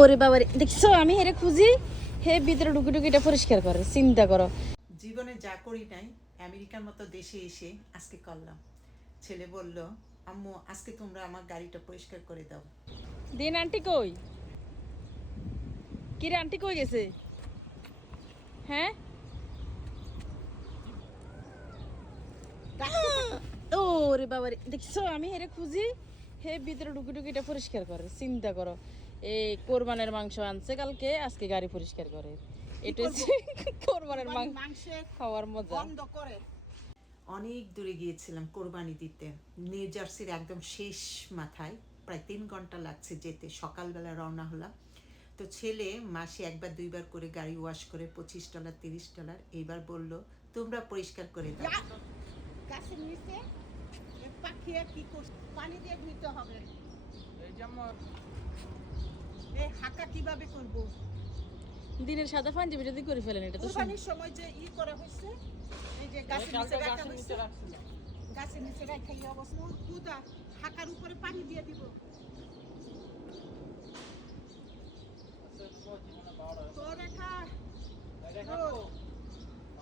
ওরে বাবা রে, দেখছো আমি হেরে খুঁজি, হে ভিতরে ঢুকে ঢুকে এটা পরিষ্কার করে, চিন্তা করো। জীবনে যা করি নাই আমেরিকার মতো দেশে এসে আজকে করলাম। ছেলে বলল, আম্মু আজকে তোমরা আমার গাড়িটা পরিষ্কার করে দাও। দিন আন্টি কই? কিরে আন্টি কই গেছে? হ্যাঁ, ওরে বাবা রে, দেখছো আমি হেরে খুঁজি, হে ভিতরে ঢুকে ঢুকে এটা পরিষ্কার করে, চিন্তা করো। এই কোরবানের মাংস আনছে কালকে, আজকে গাড়ি পরিষ্কার করে। এটা হচ্ছে কোরবানের মাংস খাওয়ার মজা। অনেক দূরে গিয়েছিলাম কোরবানি দিতে, নিউ জার্সির একদম শেষ মাথায়, প্রায় 3 ঘন্টা লাগছে যেতে। সকালবেলা রওনা হলাম। তো ছেলে মাসে একবার দুইবার করে গাড়ি ওয়াশ করে $25 $30। এইবার বলল, তোমরা পরিষ্কার করে দাও। গাছের নিচে পাখি কি করছে, পানি দিয়ে ধুইতে হবে। এই হাঁকা কিভাবে করব? দিনের সাদা পাঞ্জাবি যদি করে ফেলেন, এটা তো কুরবানির সময় যে করা হয়েছে, এই যে গাছের নিচে রাখা হয়েছে, গাছের নিচে রাখা এই অবস্থা। কুদা হাঁকার উপরে পানি দিয়ে দিব। তো রেখা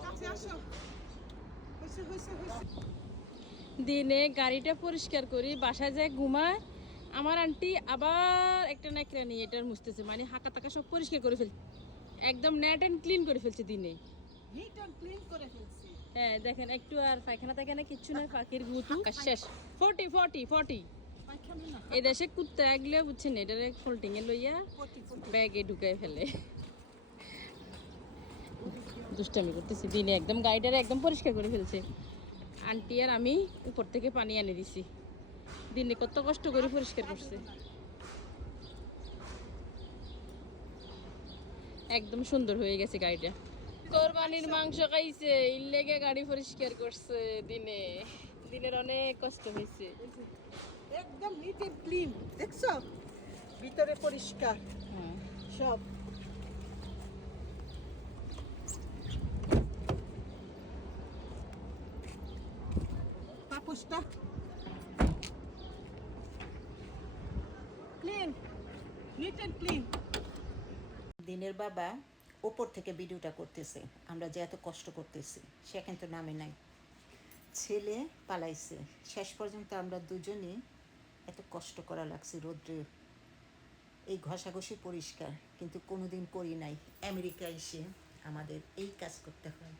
কাছে আসো। হয়েছে হয়েছে হয়েছে। দিনে গাড়িটা পরিষ্কার করি, বাসায় যায় ঘুমায়, আমার আন্টি আবার একটা নেকড়া নিয়ে এটার মুছতেছে, মানে হাঁকা টাকা সব পরিষ্কার করে ফেলছে, একদম নেট অ্যান্ড ক্লিন করে ফেলছে দিনে। নিট এন্ড ক্লিন করে ফেলছি। হ্যাঁ দেখেন, একটু আর পায়খানা টায়খানা কিচ্ছু না, ফাঁকির গুতু শেষ। 40 পায়খানা না, এই দেশে কুত্তা আগলে বুঝছেন, এটার ফোল্টিং এ লইয়া পটি পটি। ব্যাগে ঢুকাই ফেলে। দুষ্টামি করতেছি, দিনে একদম গাড়িটারে একদম পরিষ্কার করে ফেলছে। আন্টি আর আমি উপর থেকে পানি এনে দিছি, দিনে কত কষ্ট করে পরিষ্কার করছে। একদম সুন্দর হয়ে গেছে গাড়িটা। কোরবানির মাংস খাইছে, এর লেগে গাড়ি পরিষ্কার করছে দিনে। দিনের অনেক কষ্ট হয়েছে। একদম নিট এন্ড ক্লিন, দেখছো? ভিতরে পরিষ্কার হ্যাঁ, সব। পাপোশটা ক্লিন, নিট এন্ড ক্লিন। দিনের বাবা ওপর থেকে ভিডিওটা করতেছে, আমরা যে এত কষ্ট করতেছি, সে কিন্তু নামে নাই। ছেলে পালাইছে, শেষ পর্যন্ত আমরা দুজনই এত কষ্ট করা লাগছে রোদ্রে। এই ঘষাঘষি পরিষ্কার কিন্তু কোনোদিন করি নাই। আমেরিকা এসে আমাদের এই কাজ করতে হয়,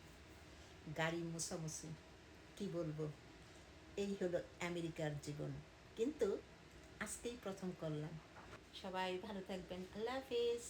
গাড়ি মোছামুছি। কি বলবো, এই হলো আমেরিকার জীবন। কিন্তু আজকেই প্রথম করলাম। সবাই ভালো থাকবেন, আল্লাহ হাফিজ।